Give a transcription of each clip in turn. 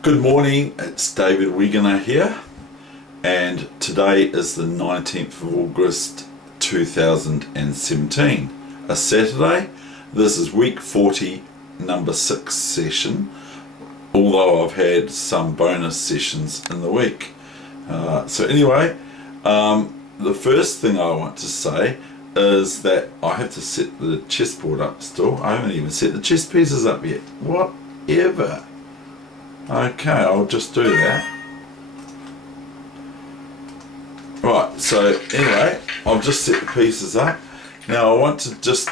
Good morning, it's David Weegenaar here, and today is the 19th of August 2017, a Saturday. This is week 40, number 6 session, although I've had some bonus sessions in the week. So anyway, the first thing I want to say is that I have to set the chessboard up still. I haven't even set the chess pieces up yet. Whatever. Okay, I'll just do that. Right, so anyway, I've just set the pieces up. Now I want to just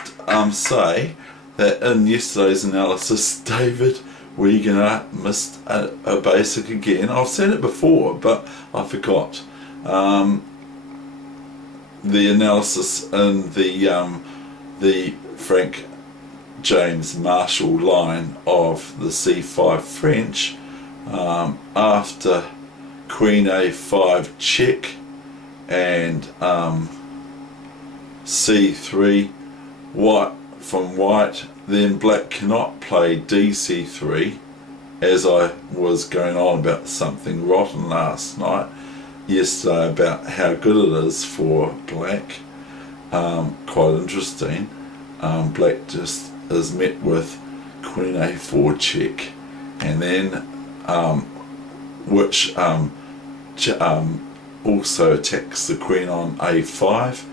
say that in yesterday's analysis, David Weegenaar missed a basic again. I've said it before, but I forgot. The analysis in the Frank James Marshall line of the C5 French, after Queen A5 check and C3 white from white, then black cannot play DC3, as I was going on about something rotten yesterday about how good it is for black. Quite interesting. Black just is met with Queen A4 check, and then which also attacks the Queen on A5,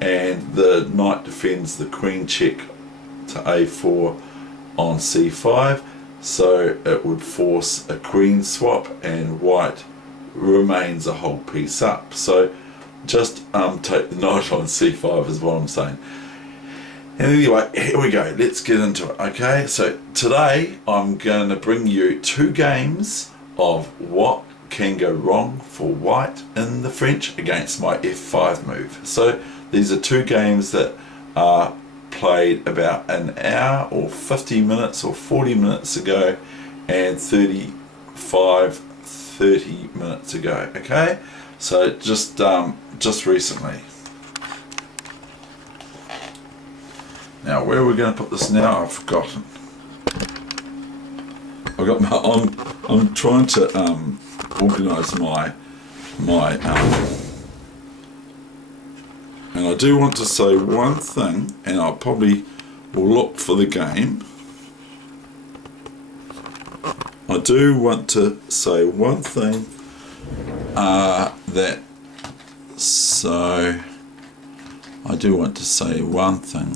and the knight defends the Queen check to A4 on C5, so it would force a Queen swap, and white remains a whole piece up. So just take the knight on C5 is what I'm saying. And anyway, here we go, let's get into it. Okay, so today I'm going to bring you 2 games of what can go wrong for white in the French against my F5 move. So these are 2 games that are played about an hour or 50 minutes or 40 minutes ago and 30 minutes ago. Okay, so just recently. Now, where are we going to put this now? I've forgotten. I'm trying to organise my and I do want to say one thing, and I probably will look for the game. I do want to say one thing,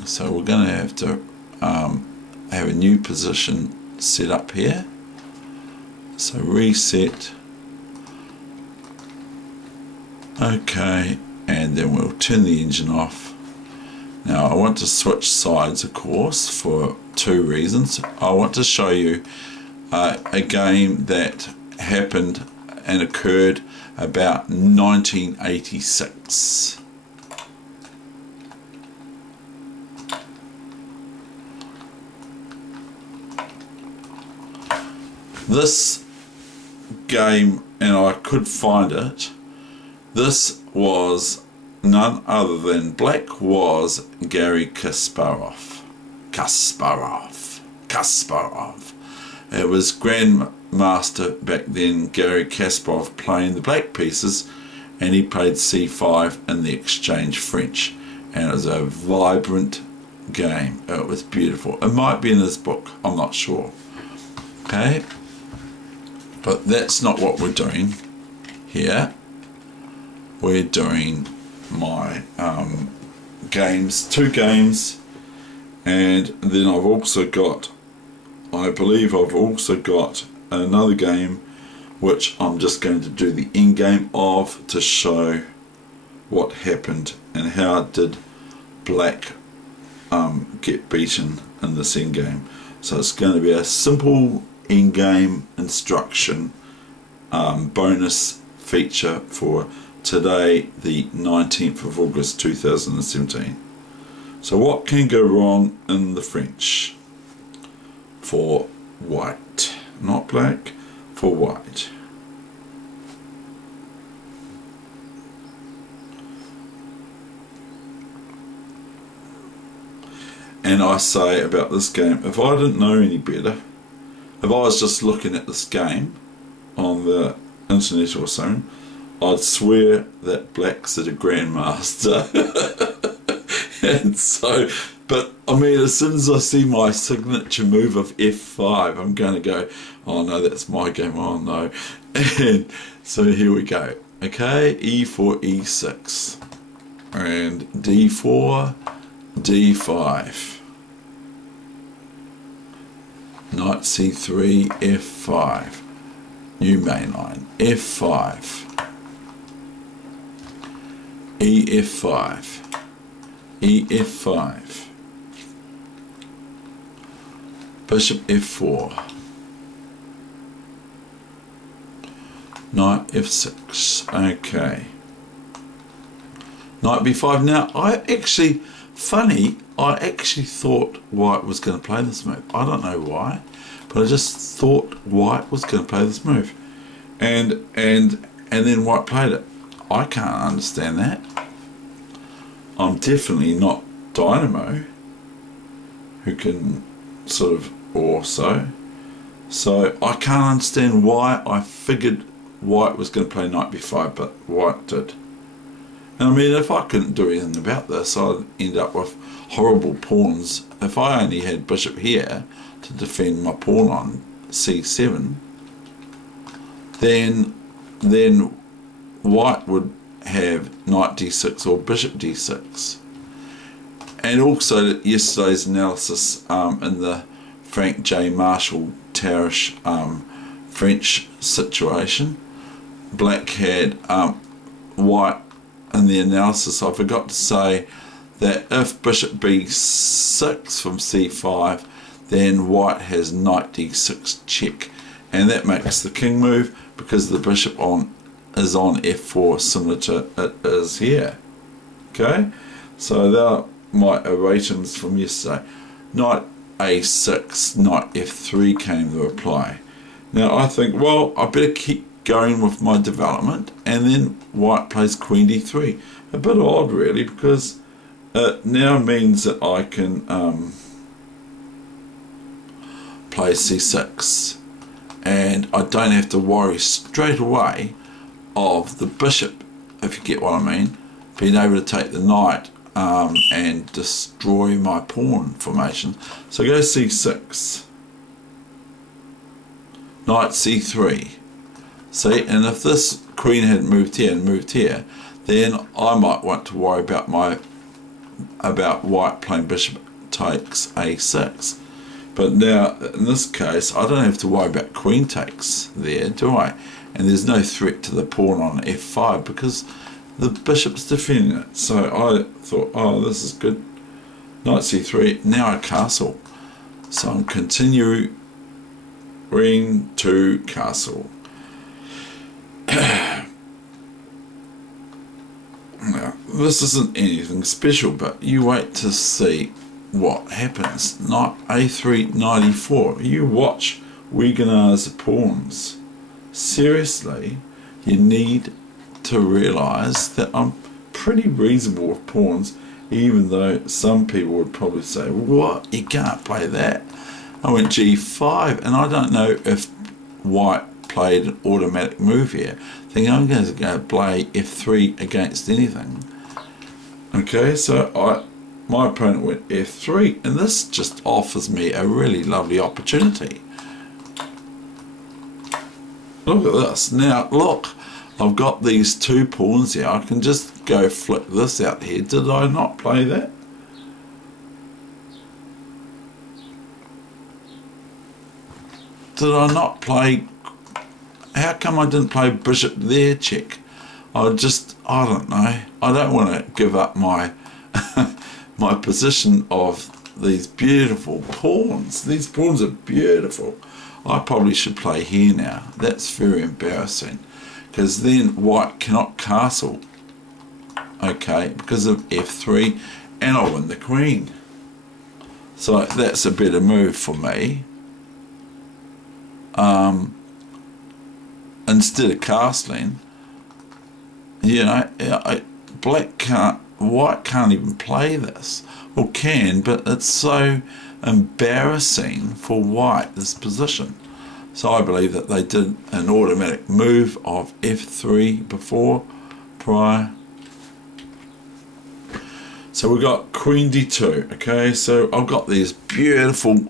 so we're going to have to have a new position set up here. So reset, okay, and then we'll turn the engine off. Now I want to switch sides, of course, for 2 reasons. I want to show you a game that happened and occurred about 1986. This game, and I could find it, this was none other than black was Garry Kasparov. It was Grandmaster back then, Garry Kasparov, playing the black pieces, and he played C5 in the exchange French, and it was a vibrant game. It was beautiful. It might be in his book, I'm not sure. Okay, but that's not what we're doing here. We're doing my games, 2 games, and then I've also got, I believe I've also got another game which I'm just going to do the end game of to show what happened and how did black get beaten in this end game. So it's going to be a simple end game instruction bonus feature for today, the 19th of August 2017. So what can go wrong in the French for white, not black, for white? And I say about this game, if I didn't know any better, if I was just looking at this game, on the internet or something, I'd swear that black's at a grandmaster. And so, but I mean, as soon as I see my signature move of F5, I'm going to go, oh no, that's my game, oh no. And so here we go. Okay, E4, E6, and D4, D5, Knight C3, F5, new main line, F5, EF5, EF5, Bishop F4, Knight F6, okay. Knight B5. Now, I actually thought White was going to play this move. I don't know why, but I just thought White was going to play this move. And then White played it. I can't understand that. I'm definitely not Dynamo, who can sort of also. So I can't understand why I figured White was going to play Knight B5, but White did. And I mean, if I couldn't do anything about this, I'd end up with horrible pawns. If I only had Bishop here to defend my pawn on C7, then White would have Knight D6 or Bishop D6. And also yesterday's analysis in the Frank J. Marshall Tarish French situation, Black had White in the analysis. I forgot to say that if Bishop B6 from C5, then White has Knight D6 check, and that makes the king move because the bishop is on F4, similar to it is here. Okay, so there are my erratums from yesterday. Knight A6, Knight F3 came to reply. Now I think, well, I better keep going with my development, and then White plays Queen D3. A bit odd really, because it now means that I can play C6, and I don't have to worry straight away of the bishop, if you get what I mean, being able to take the knight and destroy my pawn formation. So go C6, Knight C3. See, and if this queen had moved here and moved here, then I might want to worry about White playing bishop takes A6. But now, in this case, I don't have to worry about queen takes there, do I? And there's no threat to the pawn on F5 because the bishop's defending it. So I thought, oh, this is good. Knight C3, now a castle. So I'm continuing to castle. Now, this isn't anything special, but you wait to see what happens. Knight A3, Knight E4. You watch Weegenaar's pawns. Seriously, you need to realise that I'm pretty reasonable with pawns, even though some people would probably say, what, you can't play that. I went G5, and I don't know if White played an automatic move here, thinking I'm going to go play F3 against anything. Okay, so my opponent went F3, and this just offers me a really lovely opportunity. Look at this. Now, look, I've got these two pawns here. I can just go flick this out here. Did I not play that? Did I not play? How come I didn't play bishop there check? I don't know. I don't want to give up my my position of these beautiful pawns. These pawns are beautiful. I probably should play here now. That's very embarrassing, because then White cannot castle, okay, because of F3, and I'll win the queen. So that's a better move for me. Instead of castling, you know, White can't even play this, or can, but it's so embarrassing for White, this position. So I believe that they did an automatic move of f3 before, prior. So we got queen d2. Okay, so I've got these beautiful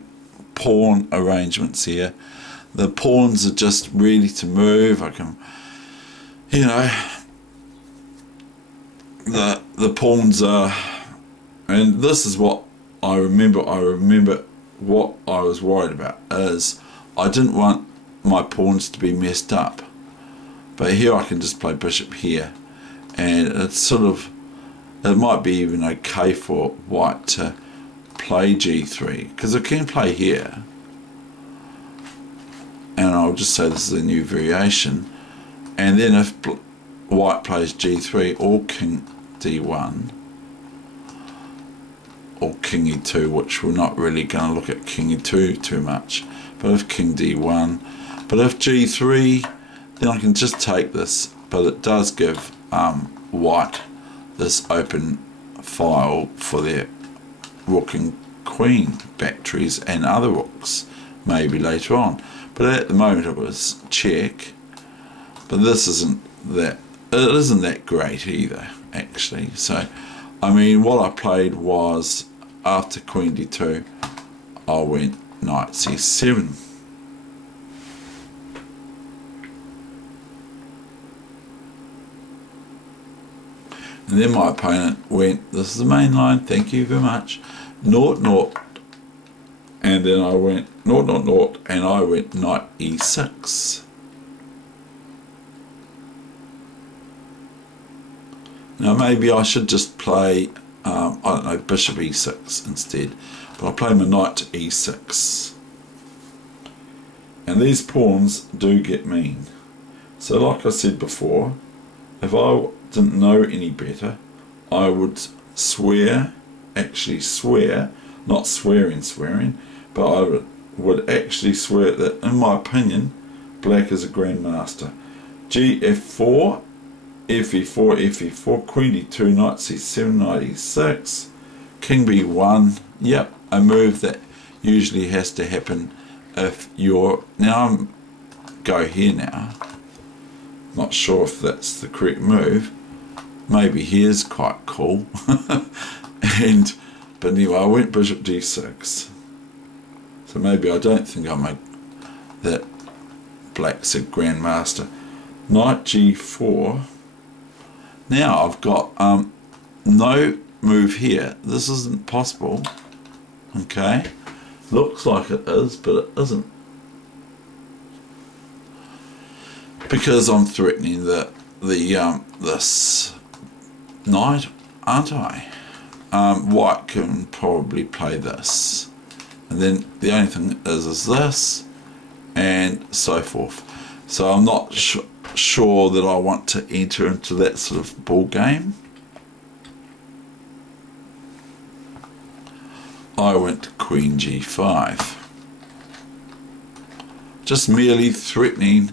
pawn arrangements here. The pawns are just ready to move. I can, you know, the pawns are, and this is what I remember. I remember what I was worried about is I didn't want my pawns to be messed up. But here I can just play bishop here, and it's sort of, it might be even okay for white to play g3, because I can play here, and I'll just say this is a new variation. And then if white plays g3 or king d1 or king e2, which we're not really going to look at king e2 too much, but if king d1, but if g3, then I can just take this. But it does give white this open file for their rook and queen batteries and other rooks maybe later on. But at the moment it was check. But this isn't that great either, actually. So I mean, what I played was, after queen d2 I went knight c7. And then my opponent went, this is the main line, thank you very much, naught naught, and then I went naught naught naught, and I went knight e6. Now maybe I should just play, I don't know, bishop e6 instead, but I'll play my knight to e6. And these pawns do get mean. So like I said before, if I didn't know any better, I would swear, actually swear, not swearing, but I would actually swear that, in my opinion, black is a grandmaster. Gf4, fe4, fe4, queen d2, knight c7, knight e6, king b1. Yep, a move that usually has to happen if you're, now I'm go here now, not sure if that's the correct move. Maybe here's quite cool. But anyway, I went bishop d6. So maybe I don't think I make that black's a grandmaster. Knight g4. Now I've got no move here. This isn't possible. Okay, looks like it is, but it isn't, because I'm threatening this knight, aren't I? White can probably play this, and then the only thing is this, and so forth. So I'm not sure that I want to enter into that sort of ball game. I went to queen g5, just merely threatening.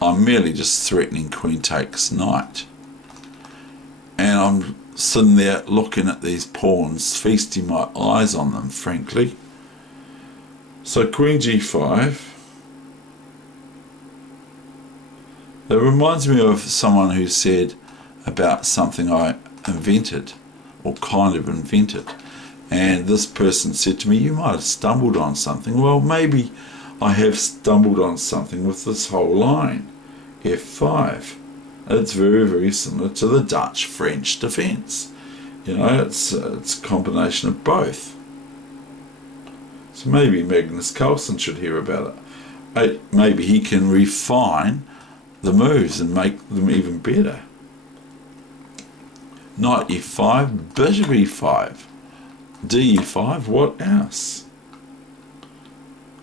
I'm merely just threatening queen takes knight, and I'm sitting there looking at these pawns, feasting my eyes on them, frankly. So queen g5. It reminds me of someone who said about something I invented, or kind of invented, and this person said to me, you might have stumbled on something. Well, maybe I have stumbled on something with this whole line, f5. It's very, very similar to the Dutch-French defence. You know, it's a combination of both. So maybe Magnus Carlsen should hear about it. Maybe he can refine the moves and make them even better. Knight e5, bishop e5, d5, what else?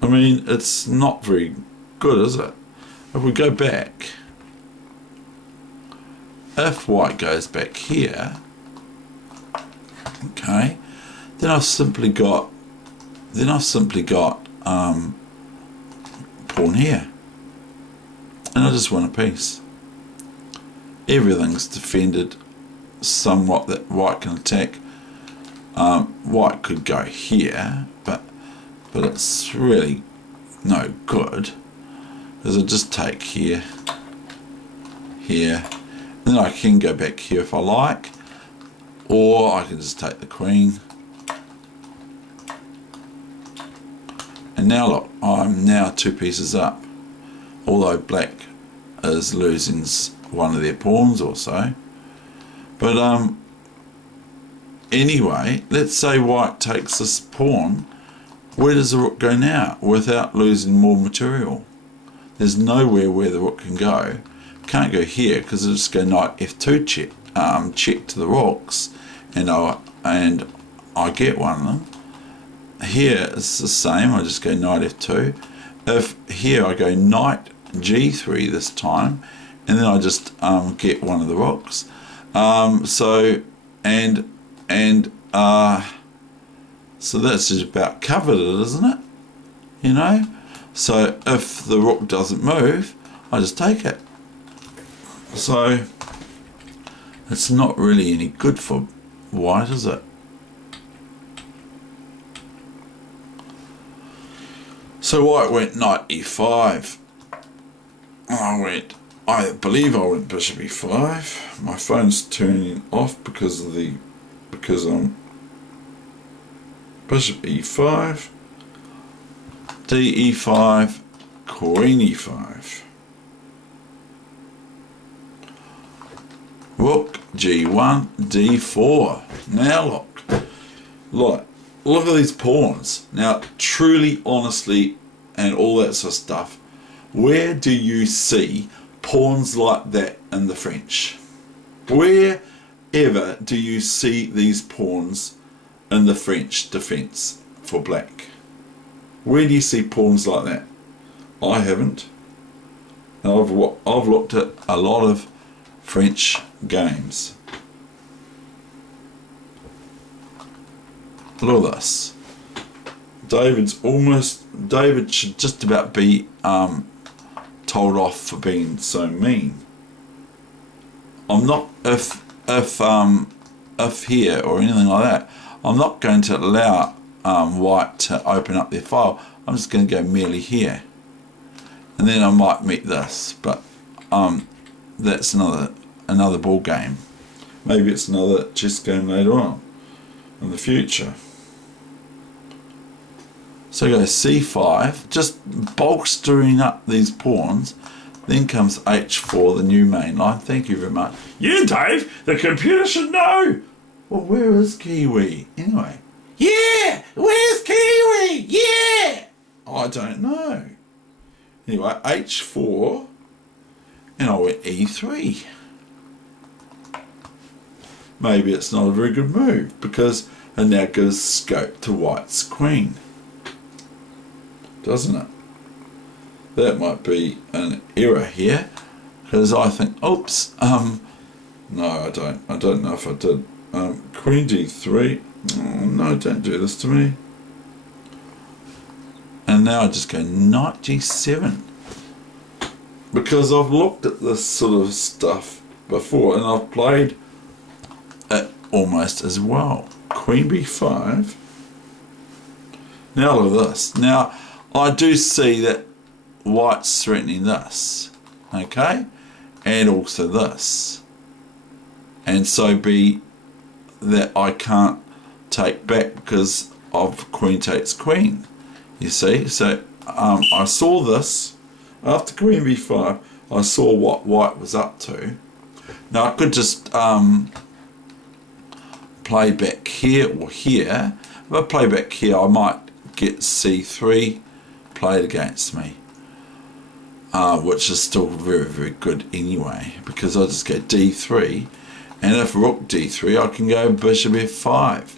I mean, it's not very good, is it? If we go back, if white goes back here, okay, then I've simply got pawn here, and I just won a piece. Everything's defended somewhat that white can attack. White could go here, but it's really no good, because I just take here, here, and then I can go back here if I like, or I can just take the queen. And now look, I'm now 2 pieces up, although black is losing one of their pawns or so. But anyway, let's say white takes this pawn. Where does the rook go now without losing more material? There's nowhere where the rook can go. Can't go here because it'll just go knight f2 check to the rooks, and I get one of them. Here it's the same, I just go knight f2. If here I go knight g3 this time, and then I just get one of the rooks. So that's just about covered it, isn't it? You know? So if the rook doesn't move, I just take it. So it's not really any good for white, is it? So white went knight e5. I believe I went bishop e5. My phone's turning off because I'm bishop e5, d e5, queen e5, rook g1, d4. Now look at these pawns. Now truly, honestly, and all that sort of stuff, where do you see pawns like that in the French? Wherever do you see these pawns in the French defence for black? Where do you see pawns like that? I haven't. And I've looked at a lot of French games. Look at this. David should just about be told off for being so mean. I'm not, if here or anything like that, I'm not going to allow white to open up their file. I'm just going to go merely here, and then I might meet this, but that's another ball game. Maybe it's another chess game later on in the future. So go c5, just bolstering up these pawns. Then comes h4, the new main line. Thank you very much. Yeah, Dave, the computer should know. Well, where is Kiwi? Anyway. Yeah, where's Kiwi? Yeah! I don't know. Anyway, h4, and I went e3. Maybe it's not a very good move, because it now gives scope to white's queen. Doesn't it? That might be an error here, because I think, oops, no, I don't know if I did. Queen d3, oh, no, don't do this to me. And now I just go knight g7, because I've looked at this sort of stuff before, and I've played it almost as well. Queen b5. Now look at this. Now, I do see that white's threatening this, okay, and also this, and so be that I can't take back because of queen takes queen, you see. So I saw this after queen b5. I saw what white was up to. Now I could just play back here or here. If I play back here, I might get c3 played against me, which is still very, very good anyway, because I just go d3, and if rook d3, I can go bishop f5.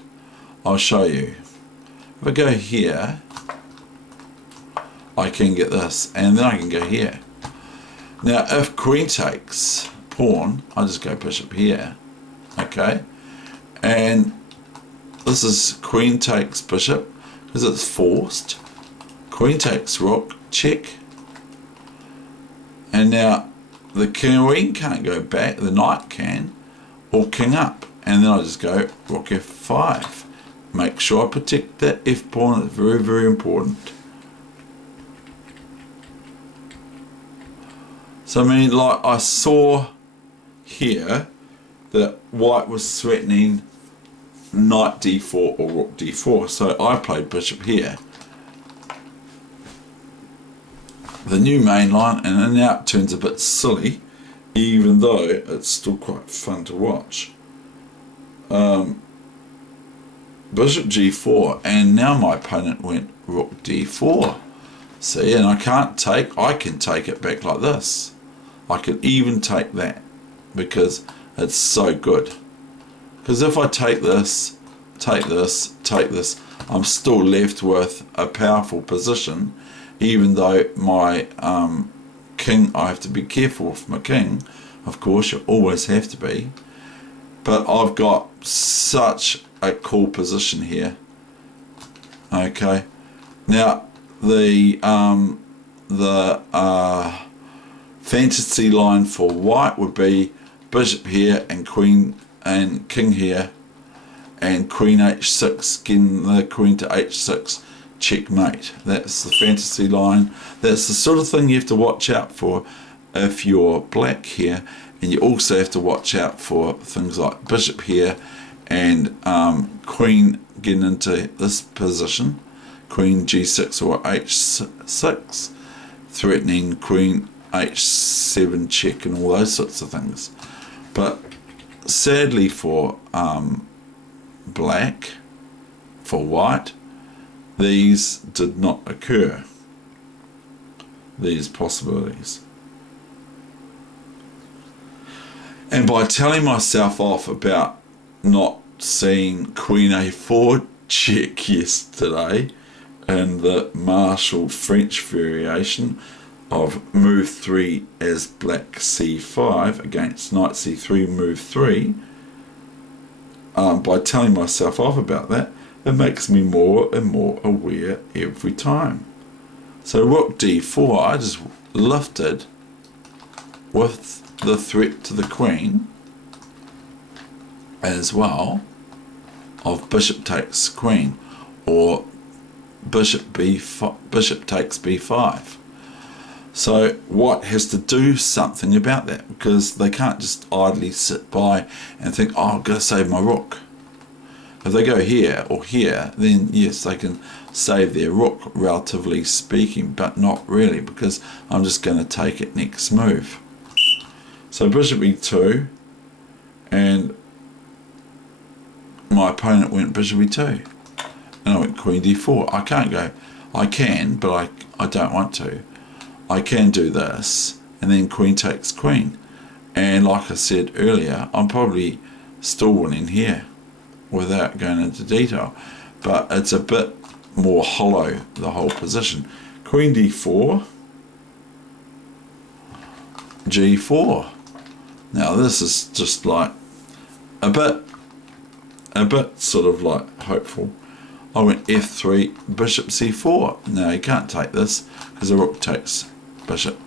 I'll show you. If I go here, I can get this, and then I can go here. Now, if queen takes pawn, I just go bishop here, okay, and this is queen takes bishop, because it's forced. Queen takes rook, check. And now the queen can't go back, the knight can, or king up. And then I just go rook f5. Make sure I protect that f pawn, it's very, very important. So I mean, like, I saw here that white was threatening knight d4 or rook d4, so I played bishop here, the new main line, and then now it turns a bit silly, even though it's still quite fun to watch. Bishop g4, and now my opponent went rook d4. See, and I can take it back like this. I can even take that because it's so good. Because if I take this, take this, take this, I'm still left with a powerful position, even though my king, I have to be careful with my king. Of course, you always have to be. But I've got such a cool position here. Okay. Now, the fantasy line for white would be bishop here and queen and king here, and queen h6, getting the queen to h6, checkmate. That's the fantasy line. That's the sort of thing you have to watch out for if you're black here, and you also have to watch out for things like bishop here and queen getting into this position, queen g6 or h6, threatening queen h7 check and all those sorts of things. But sadly for black, for white, these did not occur, these possibilities. And by telling myself off about not seeing queen a4 check yesterday and the Marshall French variation of move 3 as black c5 against knight c3 move 3, by telling myself off about that, it makes me more and more aware every time. So rook d4, I just lifted with the threat to the queen as well of bishop takes queen, or bishop takes b5. So white has to do something about that, because they can't just idly sit by and think, oh, I've got to save my rook. If they go here or here, then yes, they can save their rook, relatively speaking, but not really, because I'm just going to take it next move. So bishop e2, and my opponent went bishop e2, and I went queen d4. I can't go, I can, but I don't want to. I can do this, and then queen takes queen. And like I said earlier, I'm probably still winning here without going into detail. But it's a bit more hollow, the whole position. Queen d4, g4. Now this is just like a bit sort of like hopeful. I went f3, bishop c4. Now he can't take this because the rook takes bishop,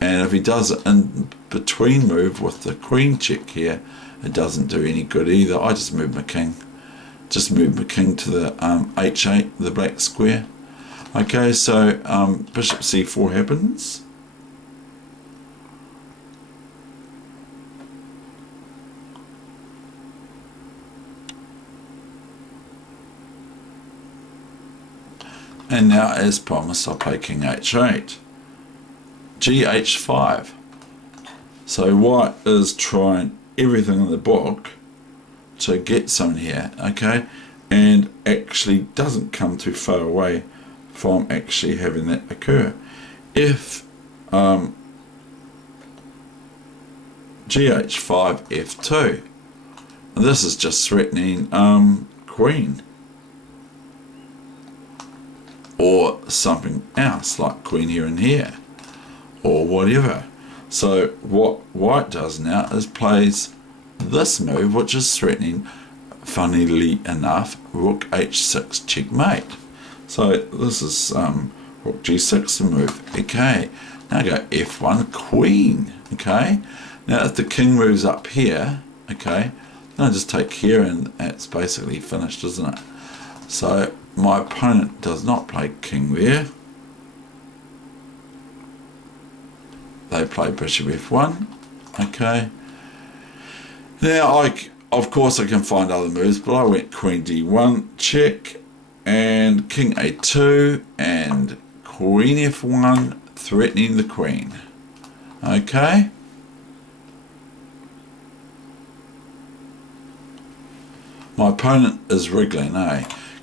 and if he does it in between move with the queen check here, it doesn't do any good either. I just move my king, to the h8, the black square. Okay, so bishop c4 happens. And now, as promised, I'll play king h8. gh5. So white is trying everything in the book to get something here, okay, and actually doesn't come too far away from actually having that occur. If gh5 f2, and this is just threatening queen, or something else like queen here and here, or whatever. So what white does now is plays this move, which is threatening, funnily enough, rook h6 checkmate. So this is rook g6 move. Okay, now I go f1 queen. Okay, now if the king moves up here, okay, then I just take here and it's basically finished, isn't it? So my opponent does not play king there. they play bishop f1. Okay. Now, of course I can find other moves, but I went queen d1, check, and king a2, and queen f1, threatening the queen. Okay. My opponent is wriggling,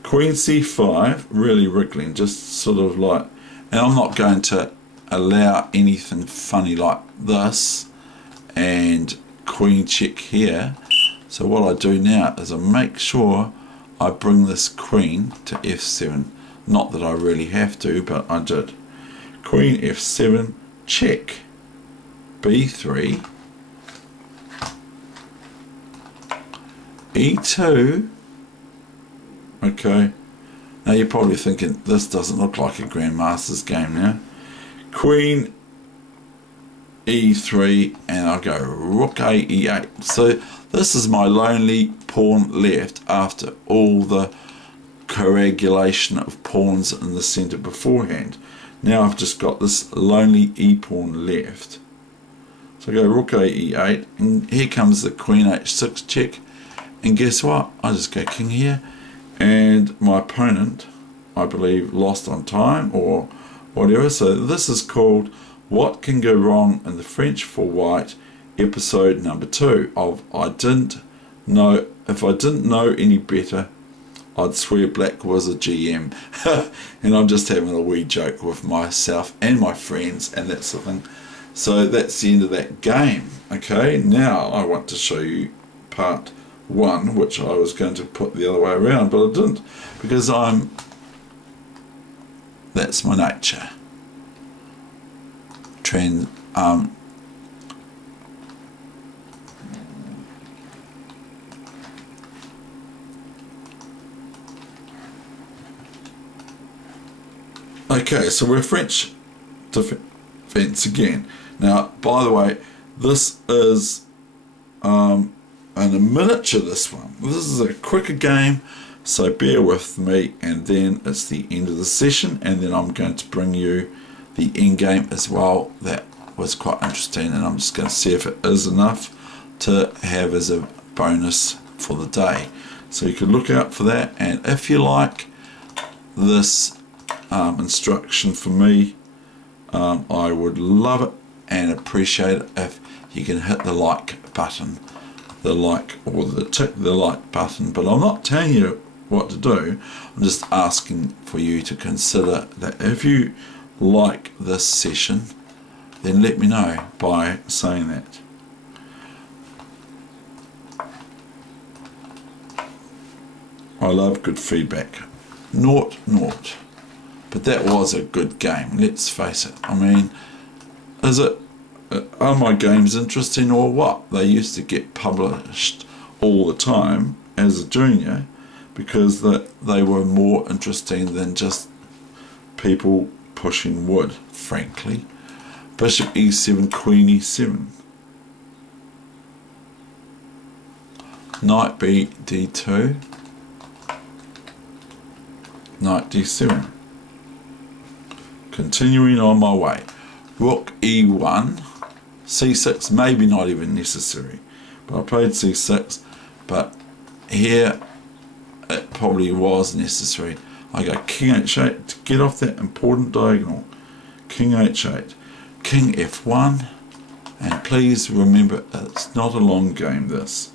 Queen c5, really wriggling, just sort of like, and I'm not going to allow anything funny like this, and queen check here. So what I do now is I make sure I bring this queen to f7. Not that I really have to, but I did. Queen f7, check, b3, e2. Okay, now you're probably thinking this doesn't look like a Grandmaster's game now. Queen e3, and I'll go rook a e8. So this is my lonely pawn left after all the coagulation of pawns in the centre beforehand. Now I've just got this lonely e pawn left. So I go rook a e8, and here comes the queen h6 check, and guess what? I just go king here, and my opponent, I believe, lost on time or whatever. So this is called What Can Go Wrong in the French for White, episode number 2 of if I didn't know any better, I'd swear black was a GM. And I'm just having a wee joke with myself and my friends and that sort of thing. So that's the end of that game. Okay, now I want to show you part 1, which I was going to put the other way around, but I didn't, because that's my nature. Okay, so we're French defense again. Now, by the way, this is and a miniature, this one. This is a quicker game, so bear with me, and then it's the end of the session, and then I'm going to bring you the end game as well. That was quite interesting, and I'm just going to see if it is enough to have as a bonus for the day. So you can look out for that, and if you like this instruction for me, I would love it and appreciate it if you can hit the like button, the like button. But I'm not telling you what to do, I'm just asking for you to consider that if you like this session, then let me know by saying that. I love good feedback. 0-0. But that was a good game, let's face it. I mean, are my games interesting or what? They used to get published all the time as a junior because they were more interesting than just people pushing wood, frankly. Bishop e7, queen e7. Knight b d2. Knight d7. Continuing on my way. Rook e1. c6, maybe not even necessary. But I played c6. But here it probably was necessary. I go king h8 to get off that important diagonal. King h8. King f1. And please remember, it's not a long game, this.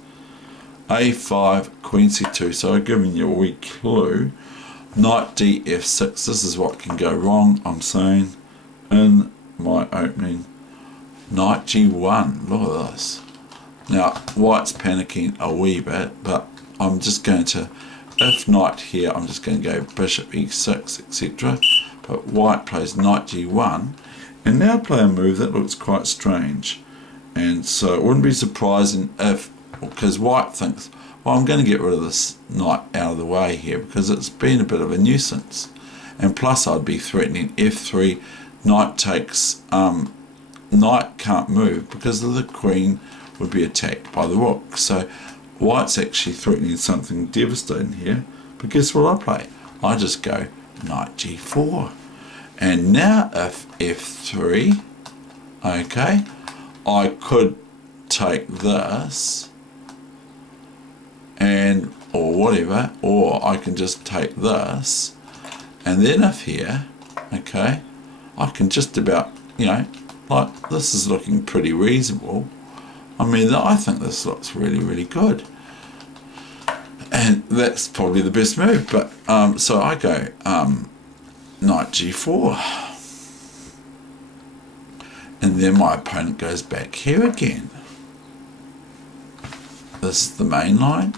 a5, queen c2. So I've given you a wee clue. Knight df6, this is what can go wrong, I'm saying, in my opening. Knight g1, look at this. Now, white's panicking a wee bit, but I'm just going to, if knight here, I'm just going to go bishop e6, etc. But white plays knight g1, and now play a move that looks quite strange. And so it wouldn't be surprising if, because white thinks, well, I'm going to get rid of this knight out of the way here because it's been a bit of a nuisance. And plus I'd be threatening f3, knight takes, knight can't move because the queen would be attacked by the rook. So white's actually threatening something devastating here. But guess what I play? I just go knight g4. And now if f3, Okay, I could take this and or whatever, or I can just take this, and then if here, okay, I can just about, you know, like this is looking pretty reasonable. I mean, I think this looks really, really good, and that's probably the best move. But so I go knight g4, and then my opponent goes back here again. This is the main line,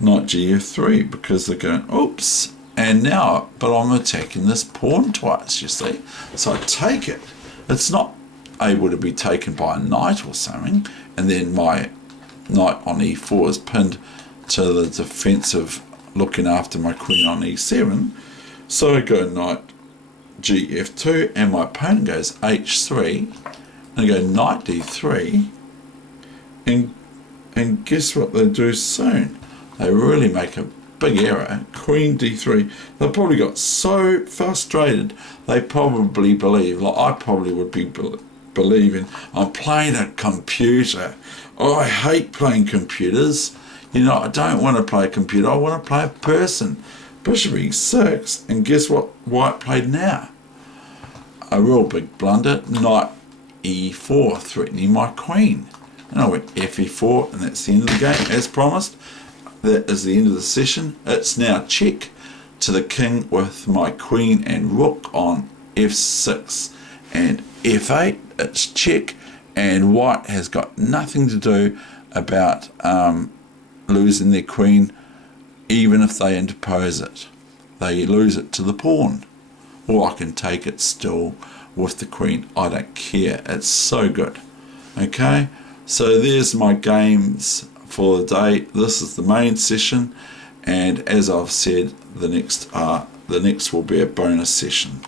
knight gf3, because they're going, oops, and now, but I'm attacking this pawn twice, you see. So I take it. It's not able to be taken by a knight or something, and then my knight on e4 is pinned to the defensive, looking after my queen on e7. So I go knight gf2, and my opponent goes h3, and I go knight d3, and guess what they do soon? They really make a big error. Queen d3. They probably got so frustrated, they probably believe, like I probably would be believing, I'm playing a computer. Oh, I hate playing computers. You know, I don't want to play a computer, I want to play a person. Bishop e6, and guess what white played now? A real big blunder, knight e4, threatening my queen. And I went fe4, and that's the end of the game, as promised. That is the end of the session. It's now check to the king with my queen and rook on f6 and f8. It's check, and white has got nothing to do about losing their queen, even if they interpose it. They lose it to the pawn, or I can take it still with the queen. I don't care. It's so good. Okay, so there's my games for the day. This is the main session, and as I've said, the next will be a bonus session.